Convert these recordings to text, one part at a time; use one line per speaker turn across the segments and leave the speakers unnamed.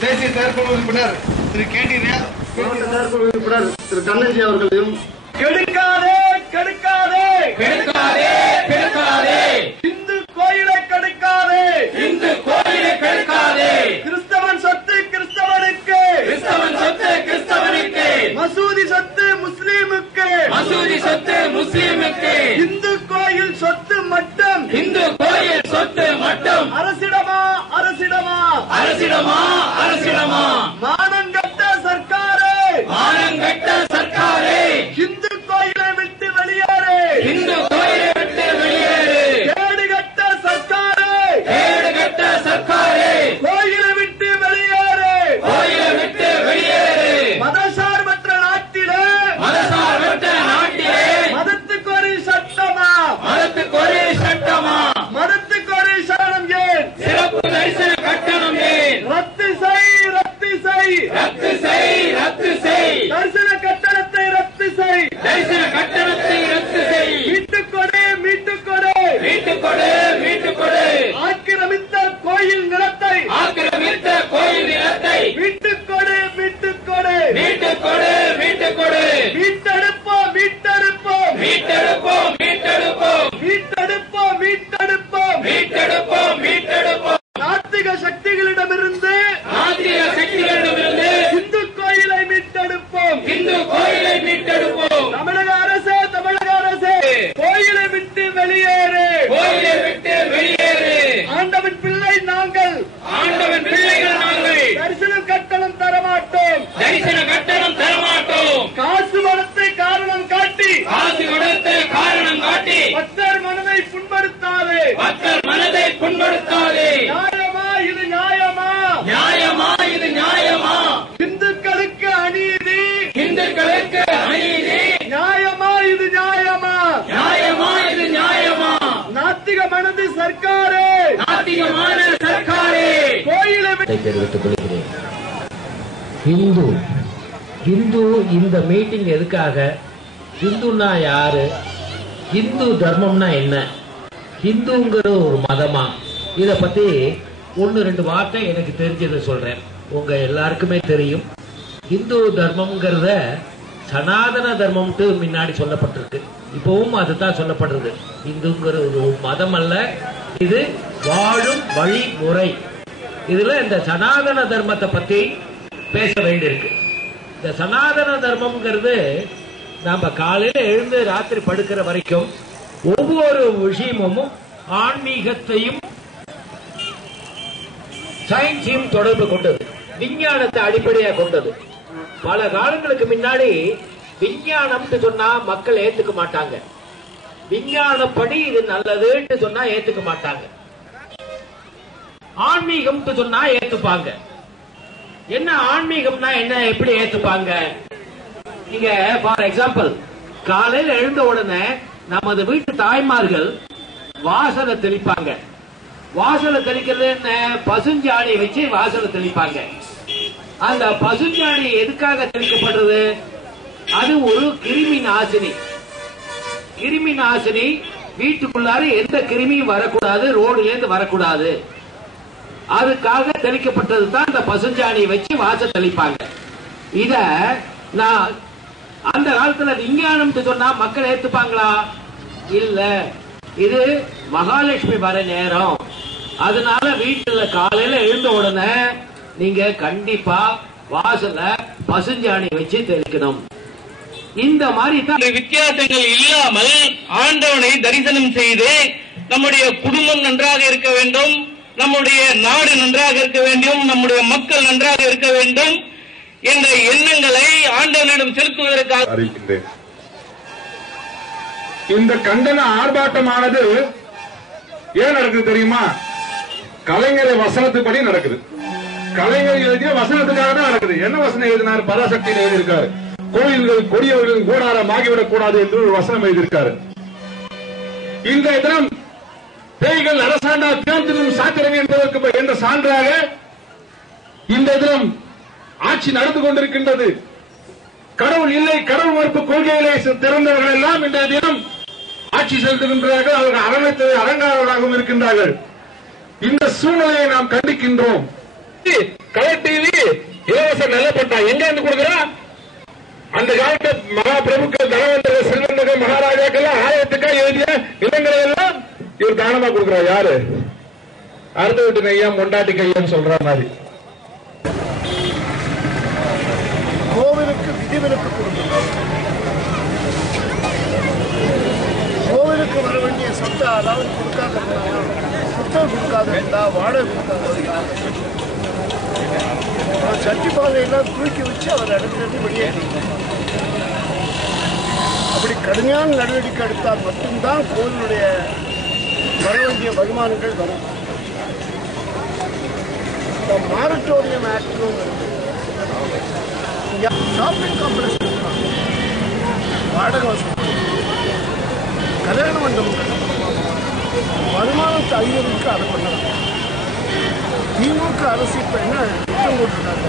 தேசிய செயற்குழு உறுப்பினர் திரு கேடி
மாவட்ட செயற்குழு உறுப்பினர் திரு கண்ணஞ்சி அவர்களையும்
கெடுக்காதே கெடுக்காதே.
கெடுக்காதே கெடுக்காதே.
இந்து கோயிலை கெடுக்காதே.
இந்து கோயிலை கெடுக்காதே.
கிறிஸ்தவன் சொத்து கிறிஸ்தவனுக்கு.
கிறிஸ்தவன் சொத்து கிறிஸ்தவனுக்கு.
சர்க்காரே!
நாத்திகமான சர்க்காரே!
கோயிலை
தெரிவித்துக் கொள்கிறேன். இந்து இந்து இந்த மீட்டிங் எதுக்காக? இந்துன்னா யாரு? இந்து தர்மம்னா என்ன? இந்துங்கிற ஒரு மதமா? இத பத்தி ஒன்னு ரெண்டு வார்த்தை எனக்கு தெரிஞ்சதை சொல்றேன். உங்க எல்லாருக்குமே தெரியும். இந்து தர்மம்ங்கிறத சனாதன தர்மம்ட்டு முன்னாடி சொல்லப்பட்டிருக்கு. இப்பவும் அதுதான் சொல்லப்படுறது. இந்துங்கிற ஒரு மதம் அல்ல. இது வாழும் வழிமுறை. இதுல இந்த சனாதன தர்மத்தை பத்தி பேச வேண்டியிருக்கு. இந்த சனாதன தர்மம்ங்கிறது நாம காலையில எழுந்து ராத்திரி படுக்கிற வரைக்கும் ஒவ்வொரு விஷயமும் ஆன்மீகத்தையும் சயின்ஸையும் தொடர்பு கொண்டது. விஞ்ஞானத்தை அடிப்படையாக கொண்டது. பல காலங்களுக்கு முன்னாடி விஞ்ஞானம்னு சொன்னா மக்கள் ஏத்துக்க மாட்டாங்க. விஞ்ஞானப்படி இது நல்லதுன்னு சொன்னா ஏத்துக்க மாட்டாங்க. ஆன்மீகம் சொன்னா ஏத்துப்பாங்க. என்ன ஆன்மீகம்னா என்ன எப்படி ஏத்துப்பாங்க? நீங்க ஃபார் எக்ஸாம்பிள் காலையில எழுந்த உடனே நமது வீட்டு தாய்மார்கள் வாசலை தெளிப்பாங்க. வாசலை தெளிக்கிறது என்ன? பசுஞ்சாணி வச்சு வாசலை தெளிப்பாங்க. அந்த பசுஞ்சாணி எதுக்காக தெளிக்கப்படுறது? அது ஒரு கிருமி நாசினி கிருமி நாசினி வீட்டுக்குள்ளார எந்த கிருமியும் வரக்கூடாது ரோடுல இருந்து வரக்கூடாது. அதுக்காக தெளிக்கப்பட்டது தான் இந்த பசுஞ்சாணியை வச்சு வாச தெளிப்பாங்க. இத நான் அந்த காலத்துல விஞ்ஞானம் சொன்னா மக்கள் ஏத்துப்பாங்களா? இல்ல. இது மகாலட்சுமி வர நேரம். அதனால வீட்டுல காலையில எழுந்த உடனே நீங்க கண்டிப்பா வாசல்ல பசுஞ்சாணி வச்சு தெளிக்கணும். இந்த மாதிரி தான்
இந்த வித்தியாசங்கள் இல்லாமல் ஆண்டவனை தரிசனம் செய்து நம்முடைய குடும்பம் நன்றாக இருக்க வேண்டும் நம்முடைய நாடு நன்றாக இருக்க வேண்டும் நம்முடைய மக்கள் நன்றாக இருக்க வேண்டும் என்ற எண்ணங்களை ஆண்டவனிடம் செலுத்துவதற்காக
அறிவிக்கின்றேன். இந்த கண்டன ஆர்ப்பாட்டமானது ஏன் நடக்குது தெரியுமா? கலைஞரை வசனத்துப்படி நடக்குது. கலைஞர் எழுதிய வசனத்துக்காக தான் நடக்குது. என்ன வசனம் எழுதினார்? பராசக்தியில் எழுதியிருக்காரு. கோயில்கள் கொடியவர்கள் கூடாரம் ஆகிவிடக் கூடாது என்று ஒரு வசனம் எழுதியிருக்காரு. இந்த தினம் பேய்கள் அரசாண்டா தேர்ந்தெடுக்கும் சாத்திரம் என்பதற்கு என்ற சான்றாக இந்த தினம் ஆட்சி நடந்து கொண்டிருக்கின்றது. கடவுள் இல்லை கடவுள் மறுப்பு கொள்கைகளை திறந்தவர்கள் எல்லாம் இன்றைய தினம் ஆட்சி செலுத்துகின்றார்கள். அவர்கள் அரங்கத்தை அரங்காரர்களாகவும் இருக்கின்றார்கள். இந்த சூழ்நிலையை நாம் கண்டிக்கின்றோம். கலை டிவி இலவச நிலப்பட்டா எங்க இருந்து கொடுக்குறான் அந்த காலத்து மகா பிரபுக்கள் தனவந்தர்கள் செல்வந்தர்கள் மகாராஜாக்கள் ஆயிரத்துக்கா எழுதிய நிலங்களை எல்லாம் இவர் தானமா கொடுக்கிறார் யாரு? அறுந்த வீட்டு கையா மொண்டாட்டி கையான்னு சொல்ற மாதிரி.
கோவிலுக்கு விதிவிலக்கு கொடுக்கணும் கோவிலுக்கு வர வேண்டிய சொத்தை அதாவது கொடுக்காத கொடுக்காத இருந்தா வாடகை கொடுக்காத சட்டி பாதையெல்லாம் தூக்கி வச்சு அவர் இடத்துலேருந்து வெளியே அப்படி கடுமையான நடவடிக்கை எடுத்தால் மட்டும்தான் கோவிலுடைய வர வேண்டிய வருமானங்கள் வரும் இந்த மாரட்டோரியம் ஆக்டும் ஷாப்பிங் காம்ப்ளெக்ஸ் வாடகை வசதி கல்யாண மண்டபம் கட்டணும் வருமானத்தை அதிகரிக்க அதை பண்ணலாம் திமுக அரசு இப்போ என்ன திட்டம் போட்டிருக்காங்க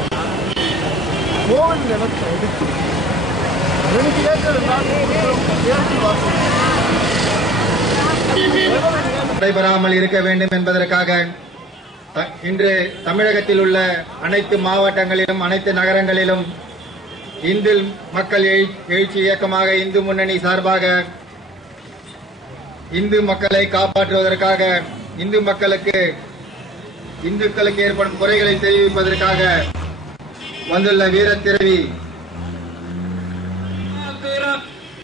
கோவில் நிலத்தை எடுத்து ரெண்டு ஏக்கர் தேர்தல்
நடைபெறாமல் இருக்க வேண்டும் என்பதற்காக இன்று தமிழகத்தில் உள்ள அனைத்து மாவட்டங்களிலும் அனைத்து நகரங்களிலும் இந்து மக்கள் எழுச்சி இயக்கமாக இந்து முன்னணி சார்பாக இந்து மக்களை காப்பாற்றுவதற்காக இந்து மக்களுக்கு இந்துக்களுக்கு ஏற்படும் குறைகளை தெரிவிப்பதற்காக வந்துள்ள வீரத்திரவி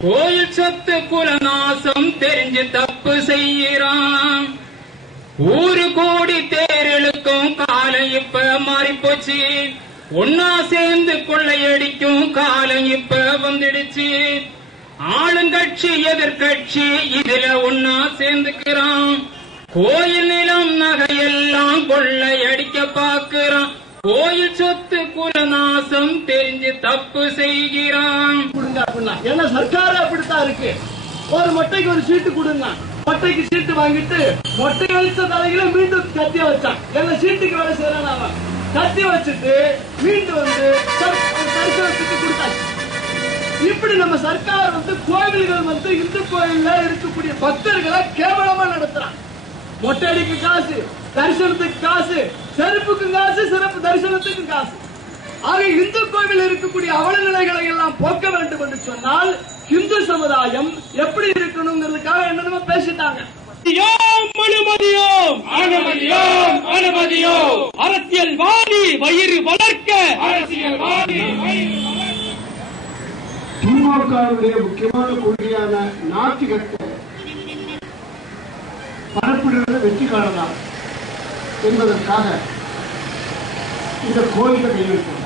கோயில் சொத்து குலநாசம் தெரிஞ்சு தப்பு செய்யறான் ஊரு கோடி தேரெழுக்கும் காலம் இப்ப மாறி போச்சு ஒன்னா சேர்ந்து கொள்ளையடிக்கும் காலம் இப்ப வந்துடுச்சு. ஆளுங்கட்சி எதிர்கட்சி இதுல ஒன்னா சேர்ந்துக்கிறான் கோயில் நிலம் நகையெல்லாம் கொள்ளையடிக்க பாக்குறான் கோயில் சொத்து குலநாசம் தெரிஞ்சு தப்பு செய்கிறான்
கொடுங்க அப்படின்னா. ஏன்னா சர்க்கார அப்படித்தான் இருக்கு. ஒரு மொட்டைக்கு ஒரு சீட்டு கொடுங்க மொட்டைக்கு சீட்டு வாங்கிட்டு மொட்டை வச்ச தலைகளை மீண்டும் கத்தி வச்சான். ஏன்னா சீட்டுக்கு வேலை செய்யறான் அவன்? கத்தி வச்சுட்டு மீண்டும் வந்து சர்- தரிசனத்துக்கு கொடுத்தாச்சு இப்படி நம்ம சர்க்கார் வந்து கோவில்கள் வந்து இந்து கோயில்ல இருக்கக்கூடிய பக்தர்களை கேவலமா நடத்துறான் மொட்டை அடிக்கு காசு தரிசனத்துக்கு காசு செருப்புக்கு காசு சிறப்பு தரிசனத்துக்கு காசு. ஆக இந்து கோவில் இருக்கக்கூடிய அவல நிலைகளை எல்லாம் போக்க வேண்டும் என்று சொன்னால் இந்து சமுதாயம் எப்படி இருக்கணுங்கிறதுக்காக என்னென்னமோ பேசிட்டாங்க.
அனுமதியோம் அனுமதியோம் அனுமதியோம். அரசியல்வாதி வயிறு வளர்க்க. அரசியல்வாதி
திமுகவுடைய முக்கியமான கொள்கையான நாத்திகத்தை பரப்பிடுறது வெற்றி காணலாம் என்பதற்காக இந்த கோயிலை கையெழுத்தோம்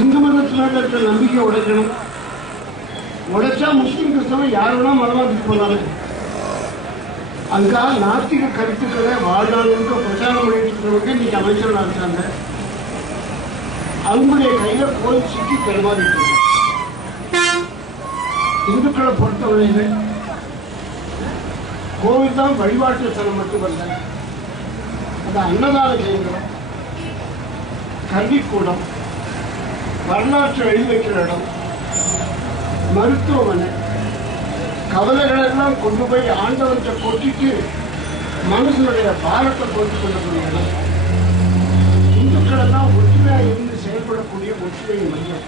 இந்து மதத்தில் இருக்கிற நம்பிக்கை உடைக்கணும். உடைச்சா முஸ்லீம் கிறிஸ்தவன் யார் வேணா மதமாதிக்கு போனாலும் அதுக்காக நாத்திக கருத்துக்களை வாழ்நாள் முழுக்க பிரச்சாரம் பண்ணிட்டு இருக்கிறவங்க இன்னைக்கு அமைச்சர்களாக இருக்காங்க. அவங்களுடைய கையில கோயில் சிக்கி தருமாறி இந்துக்களை பொறுத்தவரையில கோவில் தான் வழிபாட்டு ஸ்தலம் மட்டுமல்ல அந்த அன்னதான கேந்திரம் கல்விக்கூடம் வரலாற்று எழுதி வைக்கிற இடம் மருத்துவமனை கவலைகள் எல்லாம் கொண்டு போய் ஆண்டவர்கிட்ட கொட்டிட்டு மனசனுடைய பாரத்தை போட்டுக் கொள்ளக்கூடிய இடம் இந்துக்கள் எல்லாம் ஒற்றுமையா இருந்து செயல்படக்கூடிய ஒற்றுமை மையம்.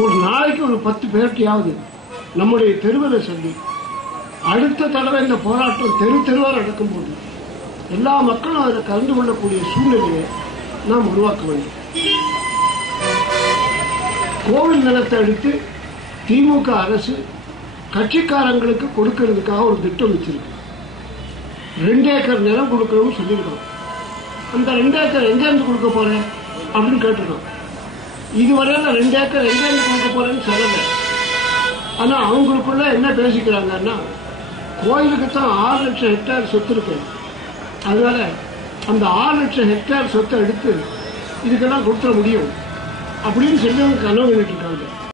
ஒரு நாளைக்கு ஒரு பத்து பேர்கிட்டையாவது நம்முடைய தெருவில் சொல்லி அடுத்த தடவை இந்த போராட்டம் தெரு தெருவாக நடக்கும்போது எல்லா மக்களும் அதில் கலந்து கொள்ளக்கூடிய சூழ்நிலையை நாம் உருவாக்க வேண்டும். கோவில் நிலத்தை அடுத்து திமுக அரசு கட்சிக்காரங்களுக்கு கொடுக்கறதுக்காக ஒரு திட்டம் வச்சிருக்கு. ரெண்டு ஏக்கர் நிலம் கொடுக்கணும்னு சொல்லியிருக்கோம். அந்த ரெண்டு ஏக்கர் எங்கேருந்து கொடுக்க போறேன்? அப்படின்னு கேட்டிருக்கோம். இதுவரையில ரெண்டு ஏக்கர் எங்கேருந்து கொடுக்க போறேன்னு சொல்லலை. ஆனா அவங்களுக்குள்ள என்ன பேசிக்கிறாங்கன்னா கோயிலுக்கு தான் ஆறு லட்சம் ஹெக்டேர் சொத்து இருக்கு. அதனால அந்த ஆறு லட்சம் ஹெக்டேர் சொத்தை எடுத்து இதுக்கெல்லாம் கொடுத்துட முடியும். அப்படின்னு சொல்லி அவங்க கனவு கண்டுட்டு இருக்காங்க